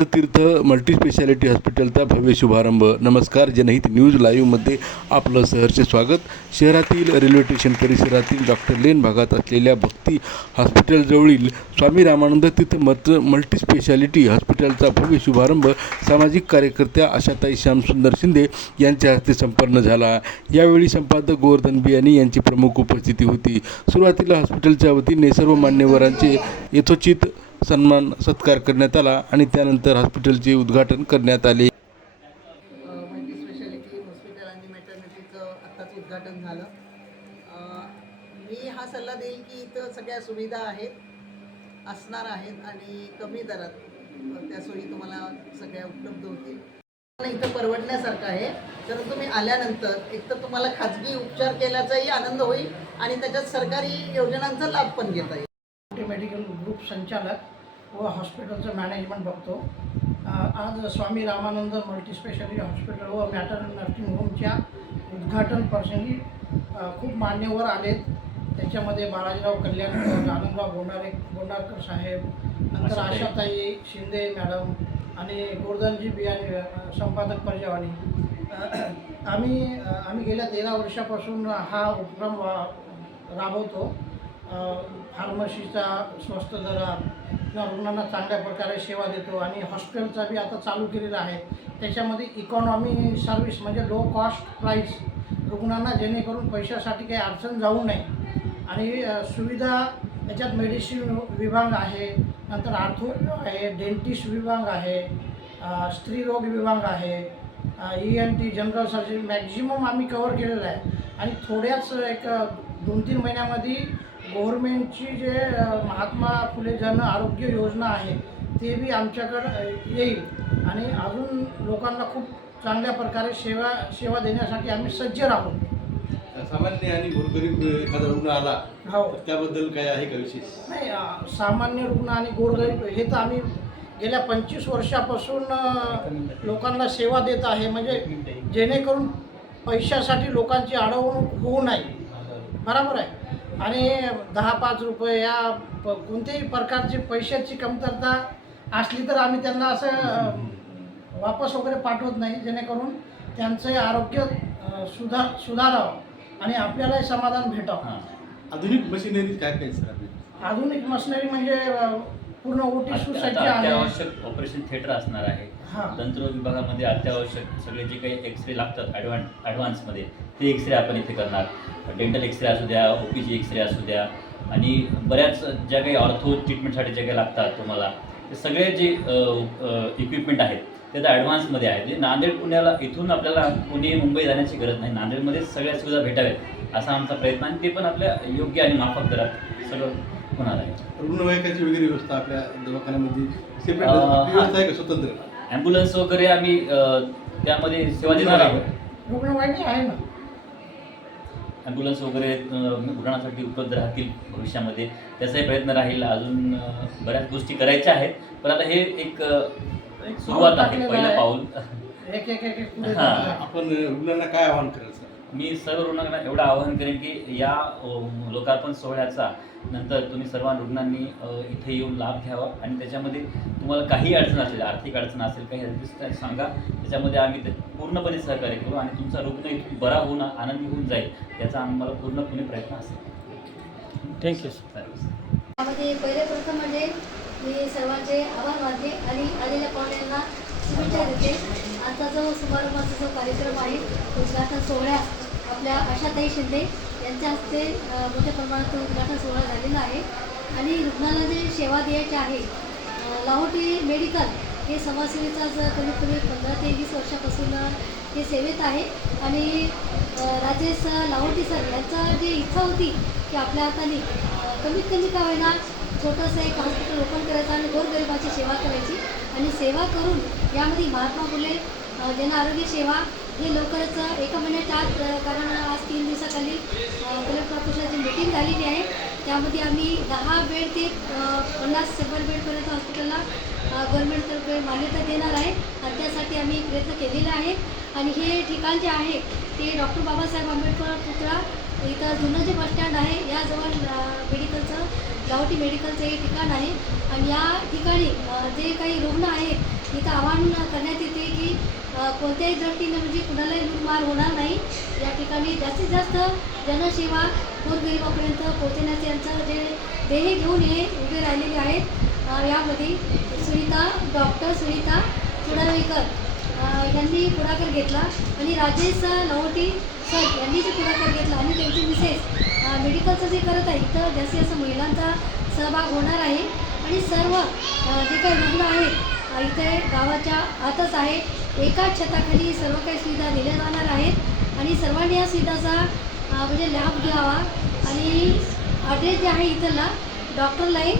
तीर्थ multispeciality हॉस्पिटलचा भव्य शुभारंभ. नमस्कार, जनहित न्यूज लाईव्हमध्ये आपलं सहर्ष स्वागत. शहरातील रेल्वे स्टेशन परिसरातील डॉक्टर लेन भागात असलेल्या भक्ती हॉस्पिटलजवळील स्वामी रामानंद तीर्थ मल्टीस्पेशालिटी हॉस्पिटलचा भव्य शुभारंभ सामाजिक कार्यकर्त्या आशाताई श्यामसुंदर शिंदे यांच्या हस्ते संपन्न झाला. यावेळी संपादक गोवर्धन बियाणी यांची प्रमुख उपस्थिती होती. सुरुवातीला हॉस्पिटलच्या वतीने सर्व मान्यवरांचे यथोचित सत्कार करण्यात आला आणि त्यानंतर हॉस्पिटलचे उद्घाटन करण्यात आले. मल्टी स्पेशालिटी हॉस्पिटल आणि मॅटर्निटीचं आत्ताच उद्घाटन झालं. मी हा सल्ला देईल की इथं सगळ्या सुविधा असणार आहेत आणि कमी दरात त्या सोयी तुम्हाला सगळ्या उपलब्ध होतील. इथं परवडण्यासारखं आहे. तर तुम्ही आल्यानंतर एकतर तुम्हाला खाजगी उपचार केल्याचाही आनंद होईल आणि त्याच्यात सरकारी योजनांचा लाभ पण घेता येईल. मेडिकल ग्रुप संचालक व हॉस्पिटलचं मॅनेजमेंट बघतो. आज स्वामी रामानंद मल्टीस्पेशालिटी हॉस्पिटल व मॅटर्नल नर्सिंग होमच्या उद्घाटन प्रसंगी खूप मान्यवर आलेत. त्याच्यामध्ये बाळाजीराव कल्याणकर, आनंदराव बोंडारकर साहेब, नंतर आशाताई शिंदे मॅडम आणि गोवर्धनजी बियाणी संपादक पर्यावरणी. आम्ही गेल्या 13 वर्षापासून हा उपक्रम राबवतो. फार्मसीचा स्वस्त दरात किंवा रुग्णांना चांगल्या प्रकारे सेवा देतो आणि हॉस्पिटलचा बी आता चालू केलेला आहे. त्याच्यामध्ये इकॉनॉमी सर्व्हिस म्हणजे लो कॉस्ट प्राईस रुग्णांना, जेणेकरून पैशासाठी काही अडचण जाऊ नये. आणि सुविधा त्याच्यात मेडिसिन विभाग आहे, नंतर आर्थो आहे, डेंटिस्ट विभाग आहे, स्त्रीरोग विभाग आहे, ENT जनरल सर्जरी मॅक्झिमम आम्ही कवर केलेलं आहे. आणि थोड्याच एक 2-3 महिन्यामध्ये गव्हर्मेंटची जे महात्मा फुले जन आरोग्य योजना आहे ते बी आमच्याकडं येईल आणि अजून लोकांना खूप चांगल्या प्रकारे सेवा देण्यासाठी आम्ही सज्ज राहू. सामान्य आणि गोरगरीब एखादा रुग्ण आला हो, त्याबद्दल काय आहे का विशेष? नाही, सामान्य रुग्ण आणि गोरगरीब हे तर आम्ही गेल्या 25 वर्षापासून लोकांना सेवा देत आहे. म्हणजे जेणेकरून पैशासाठी लोकांची अडवणूक होऊ नये, बरोबर आहे. आणि 10-5 रुपये या कोणत्याही प्रकारची पैशाची कमतरता असली तर आम्ही त्यांना असं वापस वगैरे पाठवत नाही, जेणेकरून त्यांचे आरोग्य सुधारावं आणि आपल्यालाही समाधान भेटावं. आधुनिक मशिनरी काय काय सर? आधुनिक मशिनरी म्हणजे पूर्ण OT सुसज्ज आहे. अत्यावश्यक ऑपरेशन थिएटर असणार आहे. हां, तंत्र विभागामध्ये अत्यावश्यक सगळे जे काही एक्सरे लागतात ॲडव्हान्समध्ये ते एक्सरे आपण इथे करणार. डेंटल एक्सरे असू द्या, OPG एक्सरे असू द्या आणि बऱ्याच ज्या काही ऑर्थो ट्रीटमेंटसाठी जे काही लागतात तुम्हाला ते सगळे जे इक्विपमेंट आहेत ते तर ॲडव्हान्समध्ये आहेत. म्हणजे नांदेड पुण्याला इथून आपल्याला पुणे मुंबई जाण्याची गरज नाही, नांदेडमध्येच सगळ्या सुविधा भेटाव्यात असा आमचा प्रयत्न आणि ते पण आपल्या योग्य आणि माफक दरात सगळं होणार आहे. रुग्णवाहिकाची वगैरे व्यवस्था आपल्या दवाखान्यामध्ये सेपरेट व्यवस्था आहे का स्वतंत्र? ॲम्ब्युलन्स वगैरे आम्ही त्यामध्ये सेवा देणार आहोत. रुग्णवाहिनी आहे ना. ॲम्ब्युलन्स वगैरे रुग्णांसाठी उपलब्ध राहतील भविष्यामध्ये, त्याचाही प्रयत्न राहील. अजून बऱ्याच गोष्टी करायच्या आहेत, पण आता हे एक सुरुवात आहे, पहिलं पाऊल. एक पुढे हां. आपण रुग्णांना काय आवाहन करायचं? मी सर्व रुग्णांना एवढं आवाहन करेन की या लोकार्पण सोहळ्याचा नंतर तुम्ही सर्व रुग्णांनी इथे येऊन लाभ घ्यावा आणि त्याच्यामध्ये तुम्हाला काही अडचण असेल, आर्थिक अडचण असेल, काही असेल सांगा, त्याच्यामध्ये आम्ही ते पूर्णपणे सहकार्य करू आणि तुमचा रुग्ण इथून बरा होऊन आनंदी होऊन जाईल याचा आम्हाला पूर्णपणे प्रयत्न असेल. थँक्यू. त्यामध्ये पहिले प्रथम म्हणजे मी सर्वांचे आभार मानते आणि आलेल्या पाहुण्यांना शुभेच्छा देते. आजचा जो समारंभाचा जो कार्यक्रम आहे उद्घाटन सोहळ्यात आपल्या आशाताई शिंदे यांच्या हस्ते मोठ्या प्रमाणात उद्घाटन सोहळा झालेला आहे. आणि रुग्णाला जे सेवा द्यायची आहे, लाहोटी मेडिकल हे समाजसेवेचा कमीत कमी 15 ते 20 वर्षापासून हे सेवेत आहे. आणि राजेश लाहोटी सर यांचा जी इच्छा होती की आपल्या हाताने कमीत कमी का होईना छोटंसं एक हॉस्पिटल ओपन करायचं आणि गोरगरिबाची सेवा करायची आणि सेवा करून यामध्ये महात्मा फुले जन आरोग्य सेवा हे लवकरच 1 महिन्याच्या आत, कारण आज 3 दिवसाखाली कलेक्टर ऑफिसची मीटिंग झालेली आहे. त्यामध्ये आम्ही 10 बेड ते 50-100 बेडपर्यंत हॉस्पिटलला गव्हर्नमेंटतर्फे मान्यता देणार आहे आणि त्यासाठी आम्ही प्रयत्न केलेला आहे. आणि हे ठिकाण जे आहे ते डॉक्टर बाबासाहेब आंबेडकर पुतळा इथं जुनं जे बसस्टँड आहे याजवळ लाहोटी मेडिकलचं हे ठिकाण आहे. आणि या ठिकाणी जे काही रुग्ण आहेत कोणत्याही दृष्टीने म्हणजे कुणालाही लूटमार होणार नाही. या ठिकाणी जास्तीत जास्त जनसेवा गोरगरिबापर्यंत पोहोचण्याचे यांचं जे ध्येय घेऊन हे उभे राहिलेले आहेत. यामध्ये डॉक्टर सुनीता चुडावेकर यांनी पुढाकार घेतला आणि राजेश लहोटी सर यांनी जे पुढाकार घेतला आणि त्यांची मिसेस मेडिकलचं जे करत आहे इथं जास्तीत जास्त महिलांचा सहभाग होणार आहे. आणि सर्व जे काही रुग्ण आहेत इथे गावाच्या आतच आहे. एकाच छताखाली सर्व काही सुविधा दिल्या जाणार आहेत आणि सर्वांनी या सुविधाचा म्हणजे लाभ घ्यावा. आणि ॲड्रेस जे आहे इथला डॉक्टर लाईन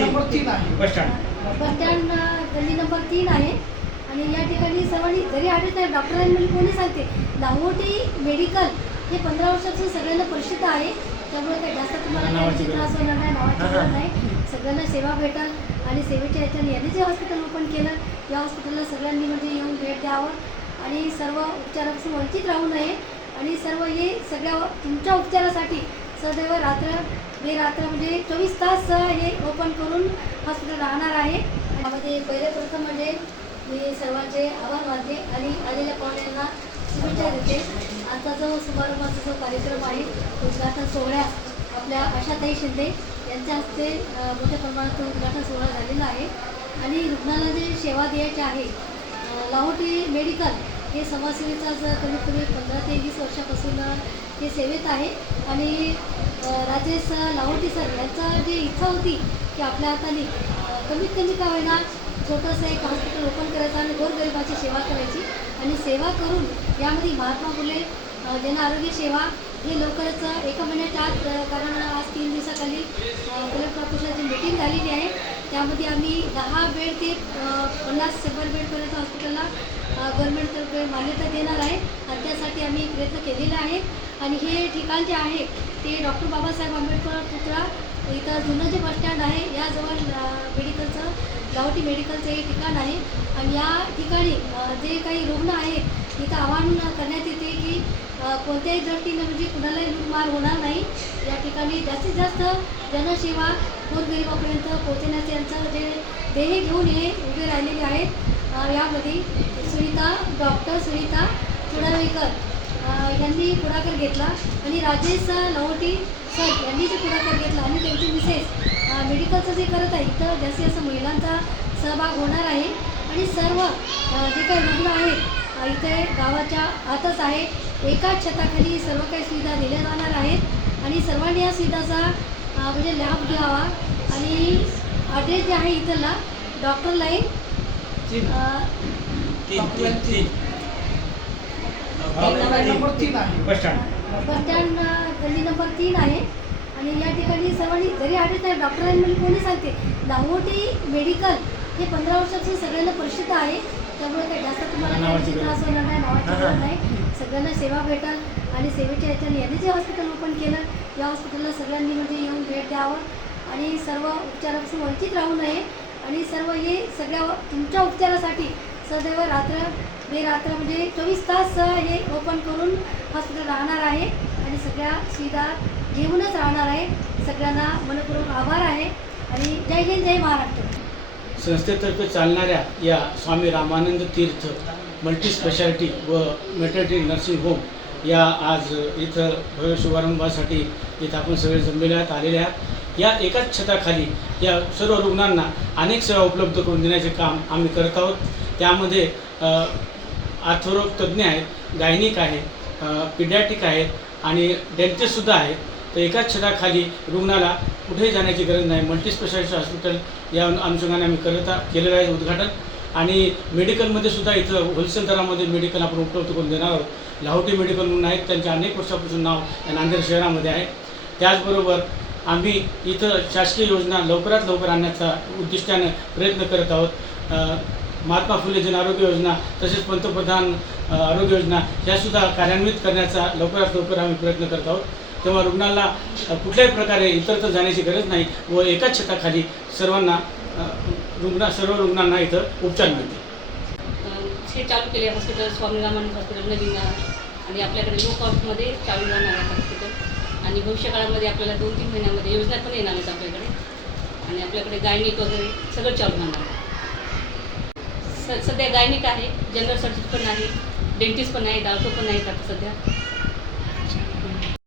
नंबर 3 आहे बस स्टँड बसस्टँड गल्ली नंबर 3 आहे. आणि या ठिकाणी सर्वांनी जरी ॲड्रेस नाही डॉक्टर लाईन म्हणजे कोणी सांगते लाहोटी मेडिकल हे 15 वर्षाचं सगळ्यांना प्रसिद्ध आहे. त्यामुळे काही जास्त तुम्हाला काही त्रास होणार नाही, नावाची गरज नाही. सगळ्यांना सेवा भेटेल आणि सेवेच्या ह्याच्याने यांनी जे हॉस्पिटल ओपन केलं या हॉस्पिटलला सगळ्यांनी म्हणजे येऊन भेट द्यावं आणि सर्व उपचारापासून वंचित राहू नये. आणि सर्व हे सगळ्या तुमच्या उपचारासाठी सदैव रात्र बेरात्र म्हणजे 24 तास हे ओपन करून हॉस्पिटल राहणार आहे. त्यामध्ये पहिले प्रथम म्हणजे मी सर्वांचे आभार मानते आणि आलेल्या पाहुण्यांना शुभेच्छा देते. आजचा जो समारंभाचा जो कार्यक्रम आहे उद्घाटन सोहळ्यात आपल्या आशाताई शिंदे यांच्या हस्ते मोठ्या प्रमाणात उद्घाटन सोहळा झालेला आहे. आणि रुग्णाला जे सेवा द्यायची आहे लाहोटी मेडिकल हे समाजसेवेचा कमीत कमी 15 ते 20 वर्षापासून हे सेवेत आहे. आणि राजेश लाहोटी सर यांचा जी इच्छा होती की आपल्या हाताने कमीत कमी का होईना छोटंसं एक हॉस्पिटल ओपन करायचं आणि गोरगरिबाची सेवा करायची आणि सेवा करून यामध्ये महात्मा फुले जन आरोग्य सेवा हे लवकरच एका महिन्याच्या आत कारण आज 3 दिवसाखाली कलेक्टर ऑफिसची मीटिंग झालेली आहे. त्यामध्ये आम्ही 10 बेड ते 50-100 बेडपर्यंत हॉस्पिटलला गव्हर्नमेंटतर्फे मान्यता देणार आहे आणि त्यासाठी आम्ही प्रयत्न केलेले आहे. आणि हे ठिकाण जे आहे ते डॉक्टर बाबासाहेब आंबेडकर पुतळा इथं जुनं जे बसस्टँड आहे याजवळ मेडिकलचं लाहोटी मेडिकलचं हे ठिकाण आहे. आणि या ठिकाणी जे काही रुग्ण आहेत इथं आवाहन करण्यात येते की कोणत्याही दृष्टीने म्हणजे कुणालाही लूटमार होणार नाही. या ठिकाणी जास्तीत जास्त जनसेवा गोरगरिबापर्यंत पोहोचण्याचे यांचं जे ध्येय घेऊन हे उभे राहिलेले आहेत. यामध्ये डॉक्टर सुनीता चुडावेकर यांनी पुढाकार घेतला आणि राजेश लहोटी सर यांनी जे पुढाकार घेतला आणि त्यांची मिसेस मेडिकलचं जे करत आहे इथं जास्तीत जास्त महिलांचा सहभाग होणार आहे. आणि सर्व जे काही रुग्ण आहेत इथे गावाच्या आतच आहे. एकाच छताखाली सर्व काही सुविधा दिल्या जाणार आहेत आणि सर्वांनी या सुविधाचा म्हणजे लाभ घ्यावा. आणि ॲड्रेस जे आहे इथला डॉक्टर लाईन नंबर 3 आहे बस स्टँड बसस्टँड गल्ली नंबर 3 आहे. आणि या ठिकाणी सर्वांनी जरी ॲड्रेस नाही डॉक्टर लाईन म्हणजे कोणी सांगते लाहोटी मेडिकल हे 15 वर्षाचं सगळ्यांना प्रसिद्ध आहे. त्यामुळे काही जास्त तुम्हाला काही त्रास होणार नाही, नावाची गरज नाही. सगळ्यांना सेवा भेटेल आणि सेवेच्या ह्याच्याने यांनी जे हॉस्पिटल ओपन केलं या हॉस्पिटलला सगळ्यांनी म्हणजे येऊन भेट द्यावं आणि सर्व उपचारापासून वंचित राहू नये. आणि सर्व हे सगळ्या तुमच्या उपचारासाठी सदैव रात्र बेरात्र म्हणजे 24 तास हे ओपन करून हॉस्पिटल राहणार आहे आणि सगळ्या सुविधा घेऊनच राहणार आहे. सगळ्यांना मनपूर्वक आभार आहे आणि जय हिंद जय महाराष्ट्र. संस्थेतर्फे चालणाऱ्या या स्वामी रामानंद तीर्थ मल्टी स्पेशालिटी व मेटर्निटी नर्सिंग होम या आज इथं भव्य शुभारंभासाठी इथं आपण सगळे जमलेले आलेले आहात. या एकाच छताखाली या सर्व रुग्णांना अनेक सेवा उपलब्ध करून देण्याचे काम आम्ही करत आहोत. त्यामध्ये आर्थोरोग तज्ज्ञ आहेत, गायनिक आहेत, पिडॅटिक आहेत आणि डेंटिस्टसुद्धा आहेत. तर एकाच छताखाली रुग्णाला कुठेही जाण्याची गरज नाही. मल्टी स्पेशालिटी हॉस्पिटल या अनुषंगाने आम्ही केलेलं आहे उद्घाटन. आणि मेडिकलमध्ये सुद्धा इथं होलसेल दरामध्ये मेडिकल आपण उपलब्ध करून देणार आहोत. लाहोटी मेडिकल म्हणून आहेत, त्यांच्या अनेक वर्षापासून नाव या नांदेड शहरामध्ये आहे. त्याचबरोबर आम्ही इथं शासकीय योजना लवकरात लवकर आणण्याचा उद्दिष्टाने प्रयत्न करत आहोत. महात्मा फुले जन आरोग्य योजना तसेच पंतप्रधान आरोग्य योजना ह्यासुद्धा कार्यान्वित करण्याचा लवकरात लवकर आम्ही प्रयत्न करत आहोत. तेव्हा रुग्णाला कुठल्याही प्रकारे इतरत्र जाण्याची गरज नाही व एकाच छताखाली सर्व रुग्णांना इथं उपचार मिळते. हे चालू केले हॉस्पिटल स्वामी रामानंद हॉस्पिटल नवीन आणि आपल्याकडे लो कॉस्टमध्ये चालू जाणार आहे हॉस्पिटल आणि भविष्यकाळामध्ये आपल्याला 2-3 महिन्यामध्ये योजना पण येणार आहेत आपल्याकडे. आणि आपल्याकडे गायनिक वगैरे सगळं चालू होणार. सध्या गायनिक आहे, जनरल सर्जन पण आहे, डेंटिस्ट पण आहे, डॉक्टर पण आहेत आता सध्या.